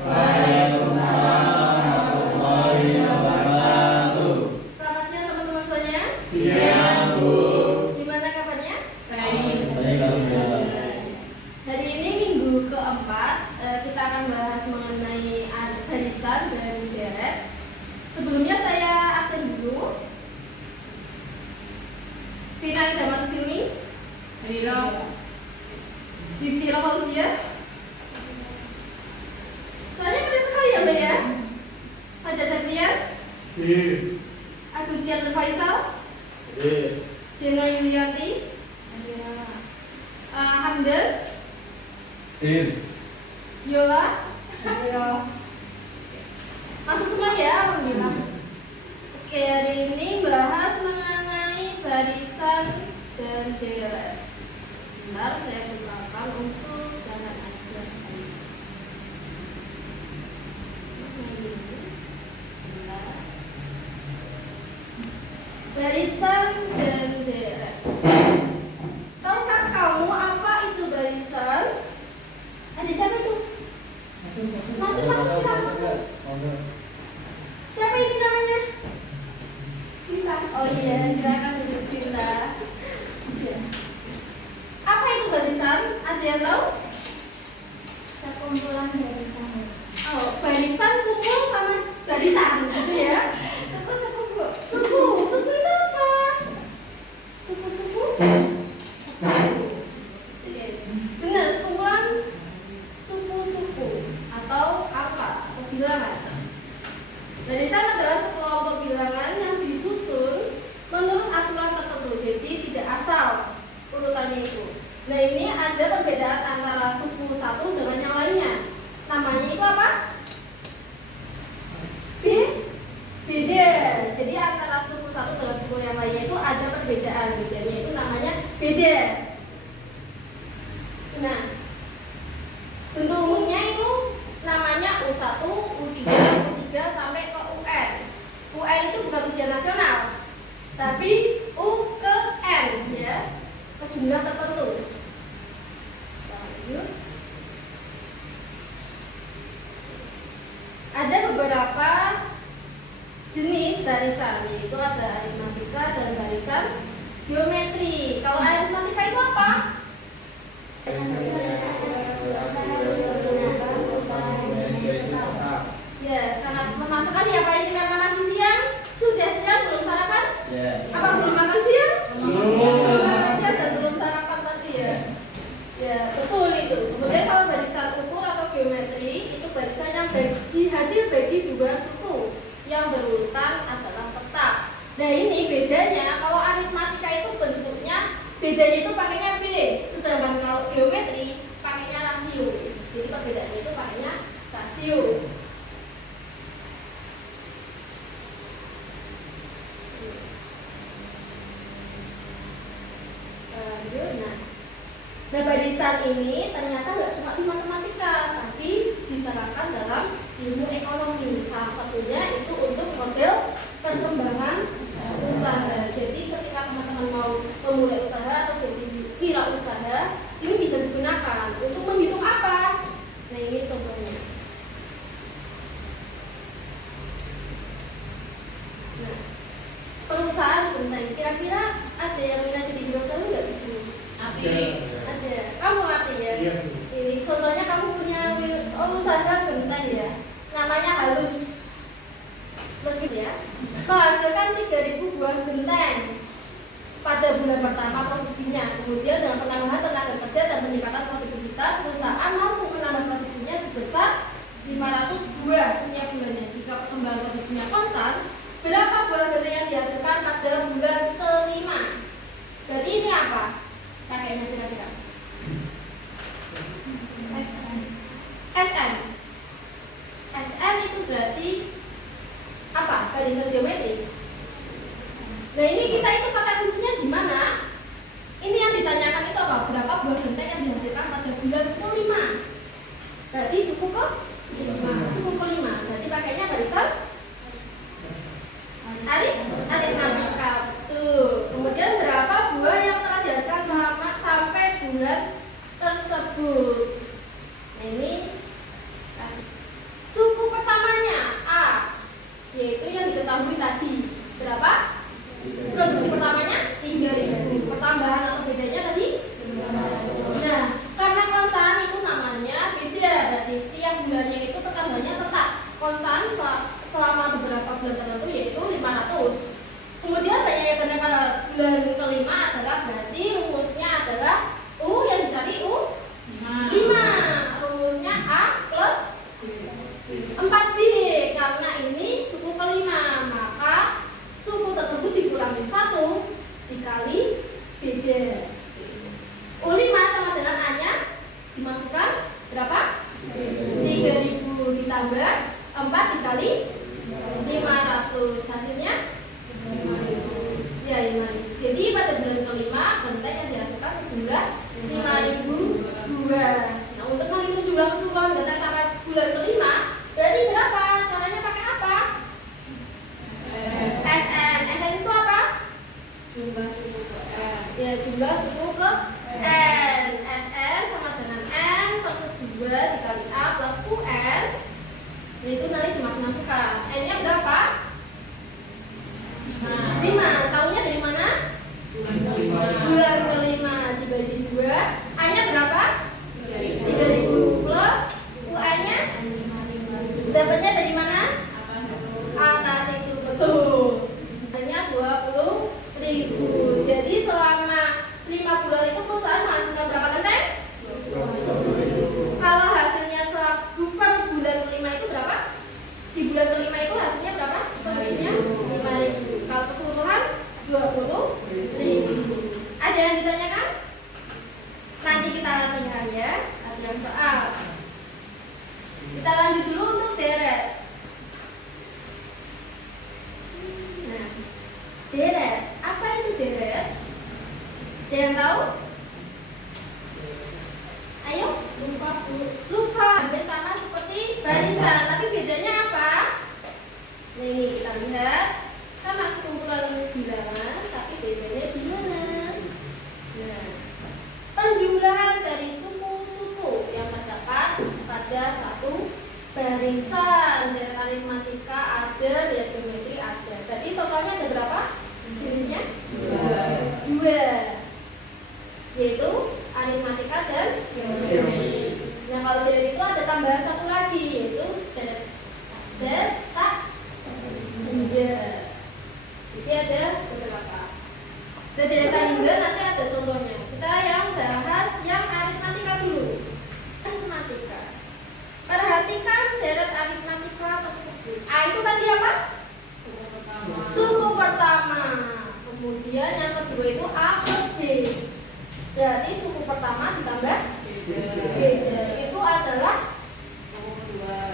Waalaikumsalam warahmatullahi wabarakatuh. Selamat siang teman-teman semuanya. Siang, Bu. Gimana kabarnya? Baik. Baik, Bu. Hari ini minggu keempat, kita akan bahas mengenai barisan dan deret. Sebelumnya saya absen dulu. Vina Idamati Sini, Bivitri Fauzia. Soalnya kecil sekali ya Mbak ya. Hajar Satria, Agustian Faisal, Jena Yulianti, Hamdan, Yola. Masuk semua ya, alhamdulillah. Oke, hari ini bahas mengenai barisan dan deret. Sebentar, saya gunakan untuk bahan ajar. Sebentar. Barisan dan deret. Tahukah kamu apa itu barisan? Ada siapa itu? Masuk, silakan masuk. Siapa ini namanya? Cinta. Oh iya, silakan duduk Cinta. Apa itu barisan? Ada yang tahu? Sekumpulan barisan. Oh, barisan kumpul sama barisan gitu ya. Suku itu apa? Suku. Oke. Benar, sekumpulan suku atau angka atau bilangan. Barisan adalah sekelompok bilangan yang disusun menurut aturan tertentu, jadi tidak asal urutannya itu. Nah, ini ada perbedaan antara suku satu dengan yang lainnya. Namanya itu apa? Beda. Jadi antara suku satu dengan suku yang lainnya itu ada perbedaan. Bedanya itu namanya beda. Nah, bentuk umumnya itu namanya U1, U2, U3 sampai ke UN. UN itu bukan ujian nasional, tapi U ke N ya, ke jumlah tertentu. Lanjut. Ada beberapa jenis barisan, yaitu ada aritmatika dan barisan geometri. Kalau aritmatika itu apa? Ya, sangat lemah sekali ya Pak, ini karena masih siang. Sudah siang, belum sarapan? Apa belum makan siang? Belum makan siang dan belum sarapan pasti ya. Ya, betul itu. Kemudian kalau barisan ukur atau geometri, itu barisan yang hasil bagi dua suku yang berurutan adalah tetap. Nah, ini bedanya. Kalau aritmatika itu bentuknya, bedanya itu pakainya B, sedangkan kalau geometri pakainya rasio. Jadi perbedaannya itu pakainya rasio. Nah, barisan ini ternyata nggak cuma di matematika, tapi diterapkan dalam ilmu ekonomi. Salah satunya itu untuk model perkembangan usaha. Jadi ketika teman-teman mau memulai usaha atau jadi wirausaha, ini bisa digunakan untuk menghitung apa? Nah, ini contohnya. Nah, perusahaan genteng, kira-kira ada yang minat jadi wirausaha nggak di sini? Ada. Kamu ngerti ya? Iya. Ini contohnya kamu punya usaha genteng ya. Namanya Halus. Meski ya, menghasilkan 3.000 buah genteng pada bulan pertama produksinya. Kemudian dengan penambahan tenaga kerja dan peningkatan produktivitas, perusahaan mampu menambah produksinya sebesar 500 buah setiap bulannya. Jika perkembangan produksinya konstan, berapa buah genteng yang dihasilkan pada bulan kelima? Berarti ini apa? Pakainya kira-kira SN itu berarti apa? Barisan geometri. Nah, ini kita itu pakai kuncinya di mana? Ini yang ditanyakan itu apa? Berapa buah genteng yang dihasilkan pada bulan kelima? Berarti suku kelima. Berarti pakainya barisan aritmatika. Tuh. Kemudian berapa buah yang telah dihasilkan sampai bulan 5 bulan tersebut. Nah, ini berarti setiap bulannya itu pertambahannya tetap konstan selama beberapa bulan tertentu, yaitu 500. Kemudian banyaknya ganda pada bulan kelima adalah berarti rumusnya adalah U yang dicari U 5. Rumusnya A plus 4B. Karena ini suku kelima, maka suku tersebut dikurangi 1 dikali BD. U5 sama dengan A-nya dimasukkan berapa? 3000 ditambah 4 dikali 500. Hasilnya 5.000. Ya, 5.000. Jadi pada bulan kelima genteng yang dihasilkan sejumlah 5.002. Nah, untuk menghitung jumlah keseluruhan genteng sampai bulan kelima berarti berapa? Caranya pakai apa? SN. SN itu apa? Jumlah suku ke N. Ya, jumlah suku ke N. SN sama dengan N per 2 dikali A plus UN. Itu nanti dimasuk-masukkan. N-nya berapa? 5. Tahunya dari mana? Bulan kelima dibagi 2. A-nya berapa? 3.000 plus UN-nya dapatnya dari mana? Atas itu, betul. Hanya 20.000. Jadi selama 5 bulan itu perusahaan menghasilkan berapa genteng? 20.000. Kalau hasilnya per bulan kelima itu berapa? Di bulan kelima itu hasilnya berapa? Hasilnya 5.000. Kalau keseluruhan 20.000. Ada yang ditanyakan? Nanti kita latihan ya, latihan soal. Kita lanjut dulu untuk deret. Nah, deret, apa itu deret? Ada yang tahu? Ayo, lupa. Hampir sama seperti barisan, tapi bedanya apa? Nah, ini kita lihat sama sekumpulan bilangan, tapi bedanya di mana? Nah, penjumlahan dari suku-suku yang terdapat pada satu barisan. Deret aritmatika ada, deret geometri ada. Berarti totalnya ada berapa jenisnya? 2. Yaitu aritmatika dan geometri. Nah, kalau deret itu ada tambahan satu lagi, yaitu deret tak hingga. Jadi ada beberapa. Dan deret tak hingga nanti ada contohnya. Kita yang bahas yang aritmatika dulu. Aritmatika. Perhatikan deret aritmatika tersebut. A itu tadi apa? Suku pertama. Kemudian yang kedua itu A plus B. Berarti suku pertama ditambah beda. Itu adalah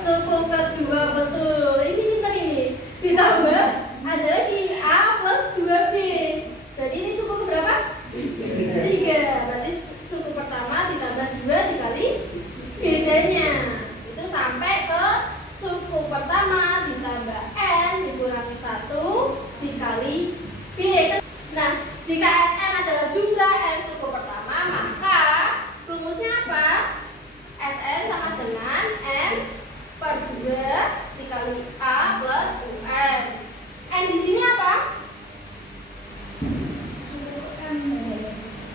suku kedua, betul. Ini pintar ini. Ditambah ada lagi A plus 2B. Jadi ini suku keberapa? 3. Berarti suku pertama ditambah 2 dikali bedanya. Itu sampai ke suku pertama ditambah N dikurangi 1 dikali B. Nah, jika SN adalah jumlah N suku pertama, maka rumusnya apa? SN sama dengan N per 2 dikali A plus UN. N di sini apa?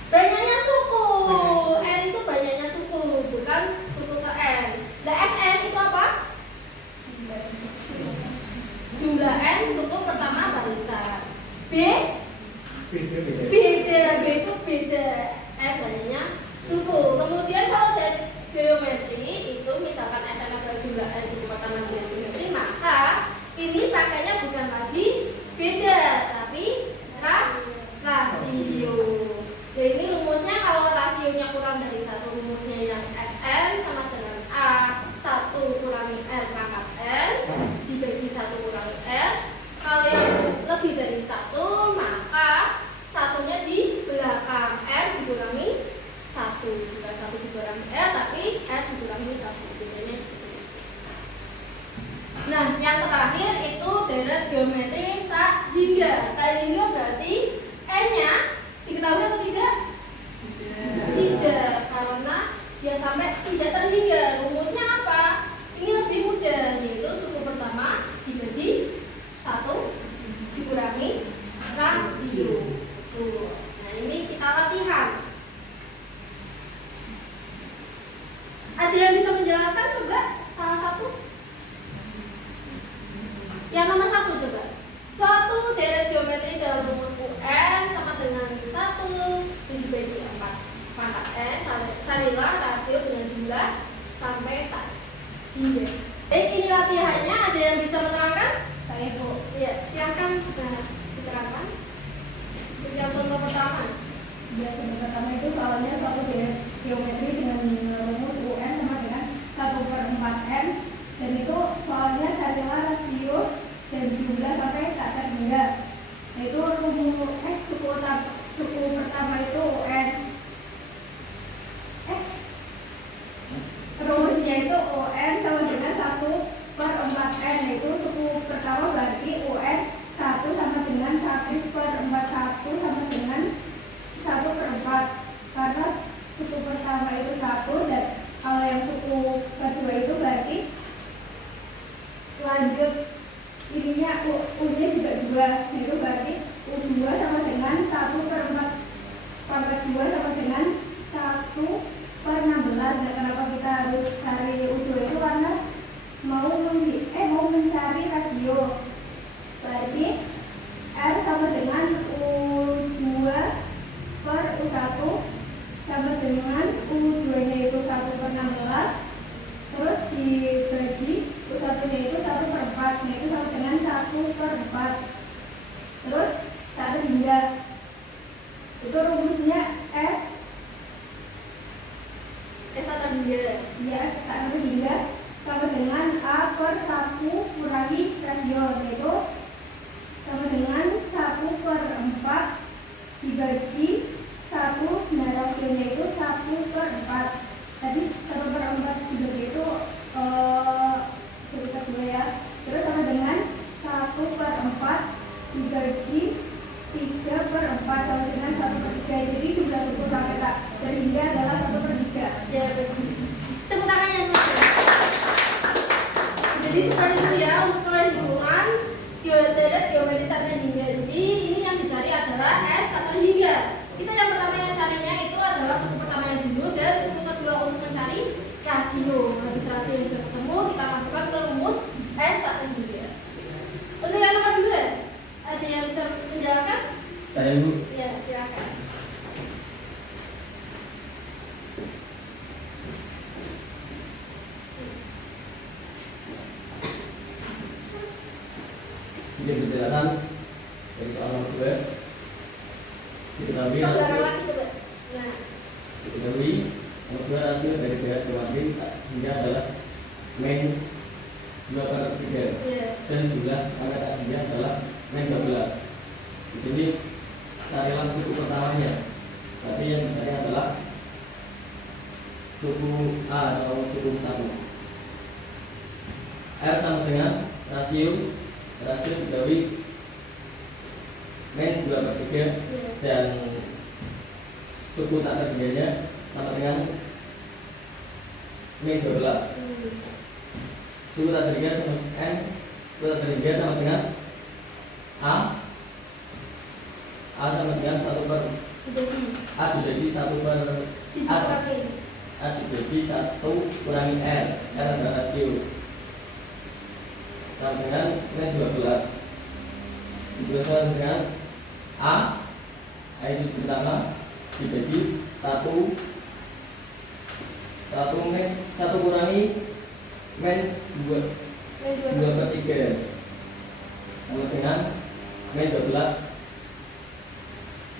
Banyaknya suku. N itu banyaknya suku, bukan suku ke N. Nah, SN itu apa? Jumlah N suku pertama barisan. B beda, B itu beda. N banyaknya suku. Kemudian kalau dari geometri itu misalkan SN adalah jumlah N suku pertama dari geometri, maka ini pakainya bukan lagi beda, tapi rasio. Jadi ini rumusnya kalau rasionya kurang dari 1, rumusnya yang SN sama dengan A 1 kurangi R pangkat N dibagi 1 kurangi R. Kalau yang lebih dari 1, maka satunya di belakang R dikurangi 1. Bukan 1 dikurangi R, tapi R dikurangi 1. Bedanya seperti itu. Nah, yang terakhir itu deret geometri tak hingga. Tak hingga berarti N-nya diketahui atau tidak? Tidak, karena dia sampai tidak terhingga. Rumusnya apa? Ini lebih mudah, yaitu suku pertama dibagi 1 dikurangi rasio. Nah, ini kita latihan. Ada yang bisa menjelaskan coba? Iya. Ini latihannya, ada yang bisa menerangkan? Saya Bu. Iya, silakan diterangkan. Yang contoh pertama. Ya, contoh pertama itu soalnya suatu geometri dengan rumus UN sama dengan 1/4n, dan itu soalnya carilah rasio dan jumlah sampai tak terhingga. Itu suku pertama itu UN. Rumusnya itu UN sama dengan 1/4n, yaitu suku pertama berarti UN 1 sama dengan 1/41 sama dengan 1/4, karena suku pertama itu 1, dan kalau yang suku kedua itu berarti lanjut ininya U-nya juga 2, itu berarti U2 sama dengan 1/4 sama dengan 1/16. Nah, kenapa kita harus cari U2 itu? Karena mau mencari rasio. Berarti R sama dengan U2 per U1 sama dengan U2 nya itu 1/16, terus dibagi U1 nya itu 1/4, itu sama dengan 1/4, terus tak terhingga. Itu rumusnya S tak terhingga. ya, S tak terhingga sama dengan A/1 kurangi rasio, yaitu sama dengan 1/4 dibagi 1, nah rasionya itu 1/4. Tadi 1/4 dibagi itu cerita dua ya. Terus sama dengan 1/4 dibagi 3/4 sama dengan 1/3. Jadi jumlah suku sampai tak terhingga adalah 1/3. Ya, bagus. Tepuk tangannya semuanya. Jadi seperti itu ya untuk perhitungan geometri tak terhingga. Jadi ini yang dicari adalah S tak terhingga. Kita yang pertama yang carinya itu adalah suku pertamanya dulu, dan suku kedua untuk mencari rasio. Habis rasio yang sudah ketemu, kita masukkan ke rumus S tak terhingga. Untuk yang nomor 2, ada yang bisa menjelaskan? Saya Bu. Ya, silakan. Sedikit penjelasan dari soal nomor 2. Diketahui Ke belakang rasio. lagi coba. Nah, Diketahui nomor 2 rasio dari gerak geometri hingga adalah min 2/3, ya. dan jumlah angka tak hingga adalah min 12. Di sini carilah suku pertamanya. Tapi yang dicari adalah suku A atau suku 1. R sama dengan rasio diketahui min 2/3, dan suku tak terhingganya sama dengan min 12. Suku tak terhingga sama N, suku tak terhingga sama dengan A sama dengan 1/, A dibagi 1 kurangi R adalah rasio sama dengan min 12. Dibagi dengan A itu pertama dibagi 1 kurangi min 2/3 sama dengan min 12.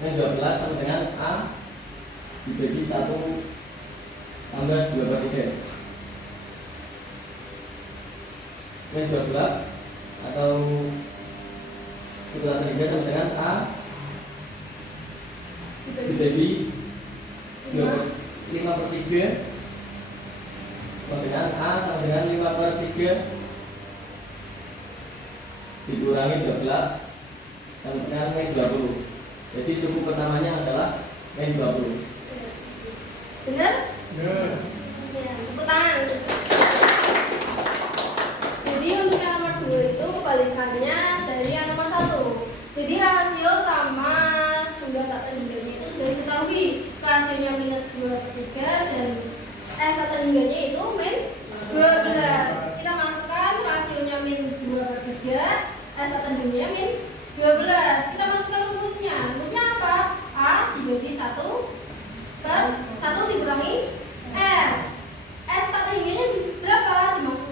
Min 12 sama dengan A dibagi 1 tambah 2/3. Min 12 atau setelah terhingga sama dengan A dibagi 5/3 sama dengan A sama dengan 5/3 dikurangi 12 sama dengan min 20. Jadi suku pertamanya adalah min 20. Benar? Benar. Ya, tepuk tangan. Jadi untuk yang nomor 2 itu kebalikannya dari yang nomor 1. Jadi rasio sama jumlah tak terhingganya itu sudah diketahui. Rasionya minus 2/3 dan S tak terhingganya itu min 12. Kita masukkan rasionya min 2/3, S tak terhingganya min 12. Kita masukkan rumusnya. Rumusnya apa? A dibagi 1 dikurangi R. S tak terhingganya berapa? Dimasukkan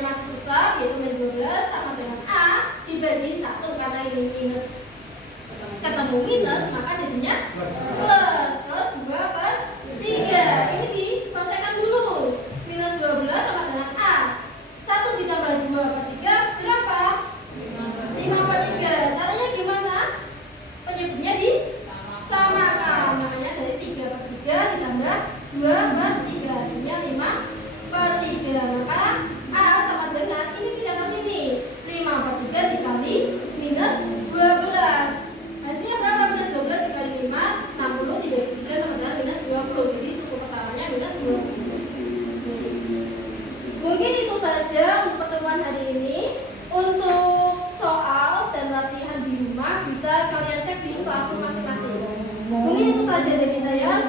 yang masuk tetap yaitu min 12 sama dengan A dibagi 1 karena ini minus ketemu minus maka jadinya plus 2 per 3. Ini diselesaikan dulu. Minus 12 sama dengan A. 1 ditambah 2 per 3 berapa? 5 per 3. Caranya gimana? Penyebutnya disamakan. Makanya dari 3 per 3 ditambah 2 per 3. Jadinya 5 per 3. Maka A sama dengan ini pindah ke sini. 5 per 3 dikali minus 12. Hasilnya berapa? Minus 12 dikali 5 60 dibagi 3 sama dengan minus 20. Jadi suku pertamanya minus 20. Mungkin itu saja untuk pertemuan hari ini. Untuk soal dan latihan di rumah bisa kalian cek di kelas masing-masing. Mungkin itu saja dari saya.